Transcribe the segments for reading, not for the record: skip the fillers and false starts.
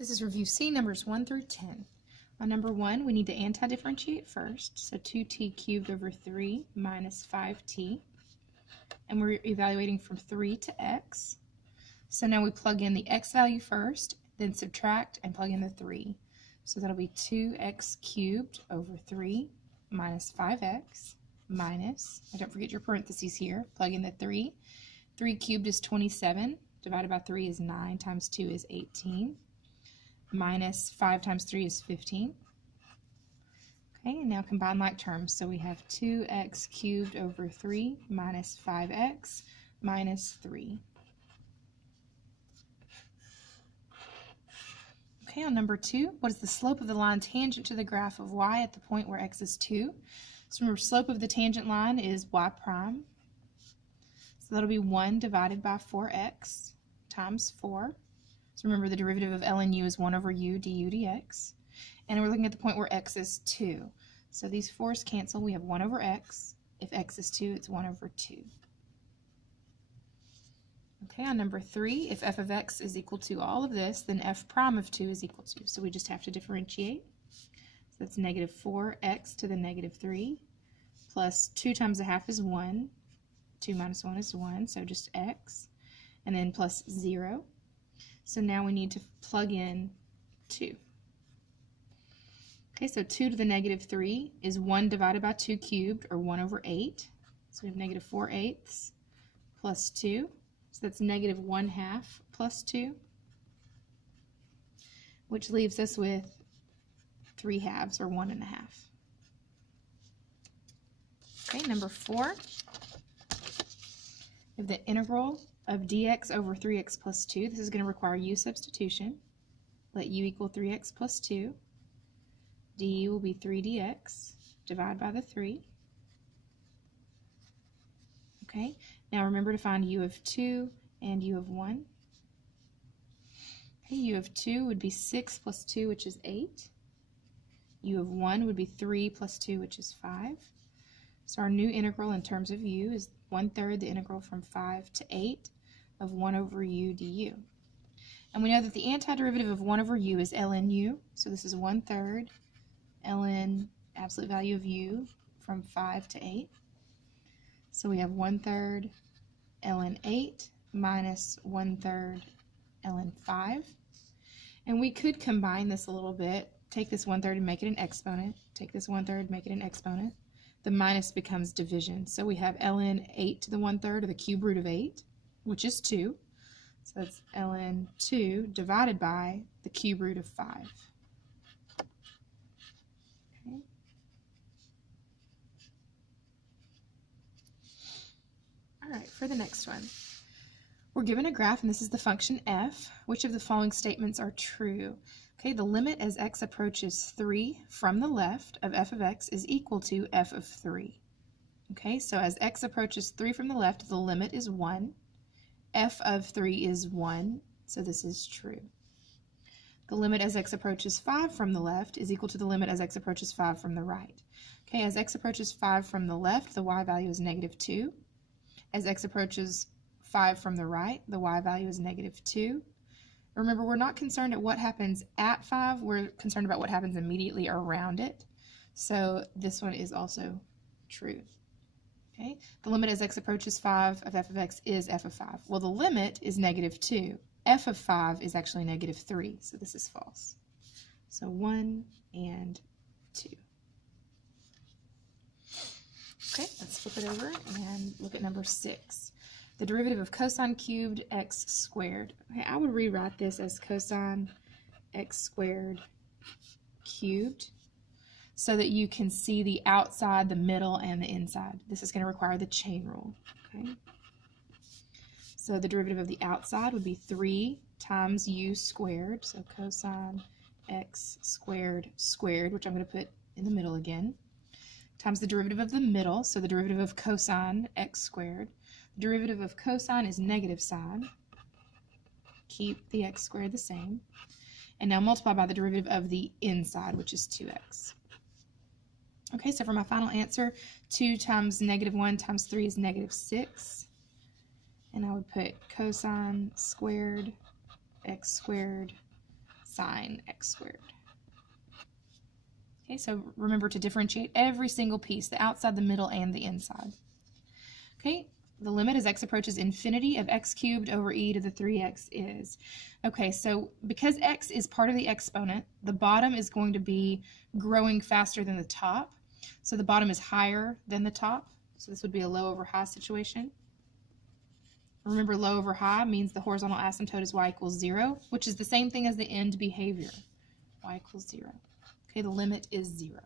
This is review C, numbers 1 through 10. On number 1, we need to antidifferentiate first, so 2t cubed over 3 minus 5t. And we're evaluating from 3 to x. So now we plug in the x value first, then subtract and plug in the 3. So that'll be 2x cubed over 3 minus 5x minus, don't forget your parentheses here, plug in the 3. 3 cubed is 27, divided by 3 is 9, times 2 is 18. Minus 5 times 3 is 15. Okay, and now combine like terms. So we have 2x cubed over 3 minus 5x minus 3. Okay, on number 2, what is the slope of the line tangent to the graph of y at the point where x is 2? So remember, slope of the tangent line is y prime. So that'll be 1 divided by 4x times 4. So remember, the derivative of ln u is 1 over u du dx. And we're looking at the point where x is 2. So these 4's cancel. We have 1 over x. If x is 2, it's 1 over 2. Okay, on number 3, if f of x is equal to all of this, then f prime of 2 is equal to. So we just have to differentiate. So that's negative 4x to the negative 3 plus 2 times a half is 1. 2 minus 1 is 1, so just x. And then plus 0. So now we need to plug in 2. Okay, so 2 to the negative 3 is 1 divided by 2 cubed, or 1 over 8. So we have negative 4/8 plus 2. So that's negative 1/2 plus 2, which leaves us with 3/2, or 1 1/2. Okay, number 4. We have the integral of dx over 3x plus 2. This is going to require u substitution. Let u equal 3x plus 2. du will be 3 dx. Divide by the 3. Okay, now remember to find u of 2 and u of 1. Okay, u of 2 would be 6 plus 2, which is 8. u of 1 would be 3 plus 2, which is 5. So our new integral in terms of u is 1/3 the integral from 5 to 8 of 1 over u du. And we know that the antiderivative of 1 over u is ln u, so this is 1/3 ln absolute value of u from 5 to 8. So we have 1/3 ln 8 minus 1/3 ln 5. And we could combine this a little bit. Take this 1/3 and make it an exponent. Take this 1/3, make it an exponent. The minus becomes division. So we have ln 8 to the 1/3, or the cube root of 8, which is 2. So that's ln 2 divided by the cube root of 5. Okay. All right, for the next one. We're given a graph, and this is the function f. Which of the following statements are true? Okay, the limit as x approaches 3 from the left of f of x is equal to f of 3. Okay, so as x approaches 3 from the left, the limit is 1. F of 3 is 1, so this is true. The limit as x approaches 5 from the left is equal to the limit as x approaches 5 from the right. Okay, as x approaches 5 from the left, the y value is negative 2. As x approaches 5 from the right, the y value is negative 2. Remember, we're not concerned at what happens at 5, we're concerned about what happens immediately around it. So this one is also true. Okay, the limit as x approaches 5 of f of x is f of 5. Well, the limit is negative 2. F of 5 is actually negative 3, so this is false. So 1 and 2. Okay, let's flip it over and look at number 6. The derivative of cosine cubed x squared. Okay, I would rewrite this as cosine x squared cubed so that you can see the outside, the middle, and the inside. This is going to require the chain rule. Okay. So the derivative of the outside would be 3 times u squared, so cosine x squared squared, which I'm going to put in the middle again, times the derivative of the middle, so the derivative of cosine x squared. The derivative of cosine is negative sine. Keep the x squared the same. And now multiply by the derivative of the inside, which is 2x. Okay, so for my final answer, 2 times negative 1 times 3 is negative 6. And I would put cosine squared x squared sine x squared. Okay, so remember to differentiate every single piece, the outside, the middle, and the inside. Okay, the limit as x approaches infinity of x cubed over e to the 3x is. Okay, so because x is part of the exponent, the bottom is going to be growing faster than the top. So the bottom is higher than the top. So this would be a low over high situation. Remember, low over high means the horizontal asymptote is y equals 0, which is the same thing as the end behavior. Y equals 0. Okay, the limit is 0.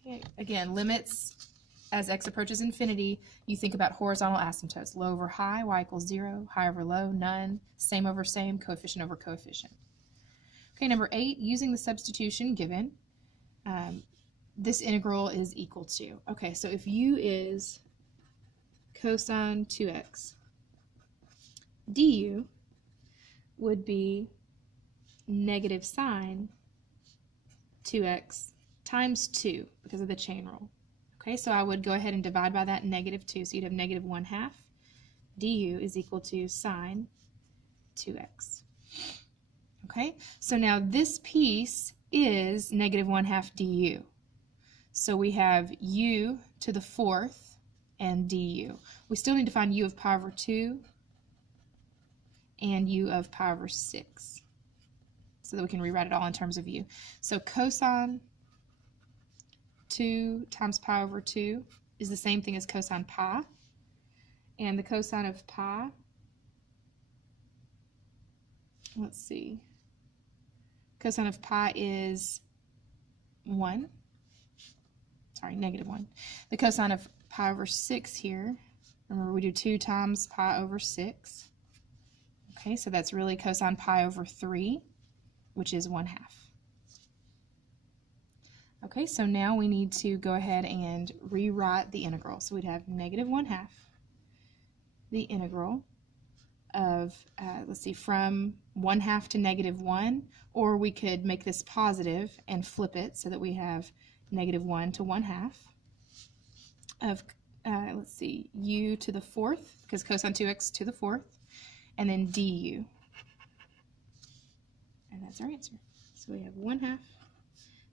Okay, again, limits as x approaches infinity, you think about horizontal asymptotes. Low over high, y equals 0. High over low, none. Same over same, coefficient over coefficient. Okay, number 8, using the substitution given, this integral is equal to. Okay, so if u is cosine 2x, du would be negative sine 2x times 2 because of the chain rule. Okay, so I would go ahead and divide by that negative 2, so you'd have negative 1/2. du is equal to sine 2x. Okay, so now this piece is negative 1/2 du. So we have u to the 4th and du. We still need to find u of pi over 2 and u of pi over 6 so that we can rewrite it all in terms of u. So cosine 2 times pi over 2 is the same thing as cosine pi. And the cosine of pi, let's see, cosine of pi is 1. Sorry, negative 1. The cosine of pi over 6 here, remember we do 2 times pi over 6. Okay, so that's really cosine pi over 3, which is 1/2. Okay, so now we need to go ahead and rewrite the integral. So we'd have negative 1/2, the integral of, let's see, from 1/2 to negative 1, or we could make this positive and flip it so that we have negative 1 to 1/2 of, let's see, u to the 4th, because cosine 2x to the 4th, and then du. And that's our answer. So we have 1/2,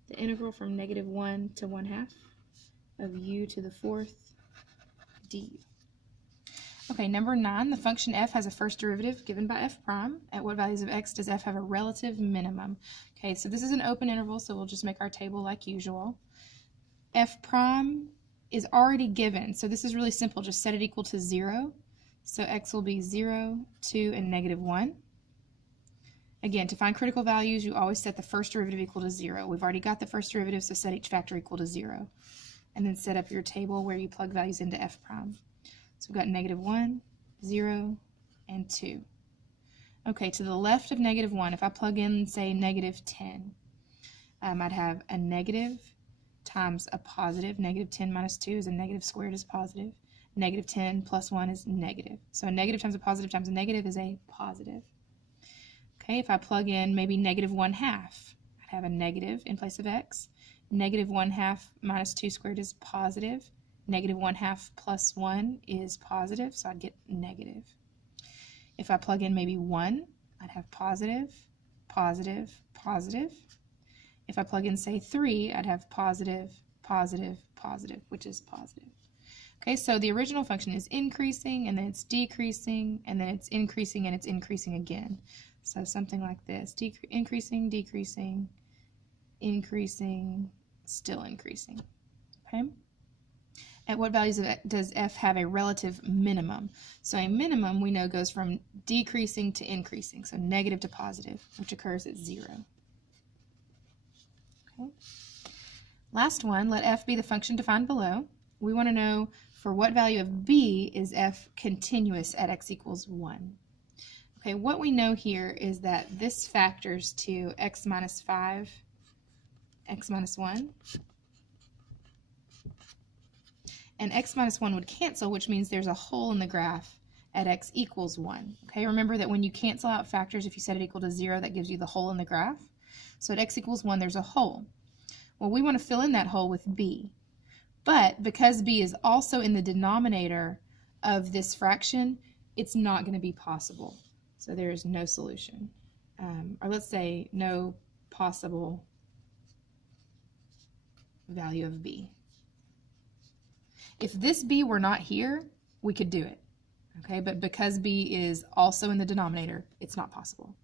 the integral from negative 1 to 1/2 of u to the 4th du. Okay, number 9, the function f has a first derivative given by f prime. At what values of x does f have a relative minimum? Okay, so this is an open interval, so we'll just make our table like usual. F prime is already given, so this is really simple. Just set it equal to 0. So x will be 0, 2, and negative 1. Again, to find critical values, you always set the first derivative equal to 0. We've already got the first derivative, so set each factor equal to 0. And then set up your table where you plug values into f prime. So we've got negative 1, 0, and 2. Okay, to the left of negative 1, if I plug in, say, negative 10, I'd have a negative times a positive. Negative 10 minus 2 is a negative squared is positive. Negative 10 plus 1 is negative. So a negative times a negative is a positive. Okay, if I plug in maybe negative 1/2, I'd have a negative in place of x. Negative 1/2 minus 2 squared is positive. Negative 1/2 plus 1 is positive, so I'd get negative. If I plug in maybe 1, I'd have positive, positive, positive. If I plug in, say, 3, I'd have positive, positive, positive, which is positive. Okay, so the original function is increasing, and then it's decreasing, and then it's increasing, and it's increasing again. So something like this, increasing, decreasing, increasing, still increasing. Okay. At what values does f have a relative minimum? So a minimum, we know, goes from decreasing to increasing, so negative to positive, which occurs at 0. Okay. Last one, let f be the function defined below. We want to know for what value of b is f continuous at x equals 1. Okay, what we know here is that this factors to x minus 5, x minus 1, and x minus 1 would cancel, which means there's a hole in the graph at x equals 1. Okay, remember that when you cancel out factors, if you set it equal to 0, that gives you the hole in the graph. So at x equals 1, there's a hole. Well, we want to fill in that hole with b. But because b is also in the denominator of this fraction, it's not going to be possible. So there is no solution. or let's say no possible value of b. If this b were not here, we could do it, okay? But because b is also in the denominator, it's not possible.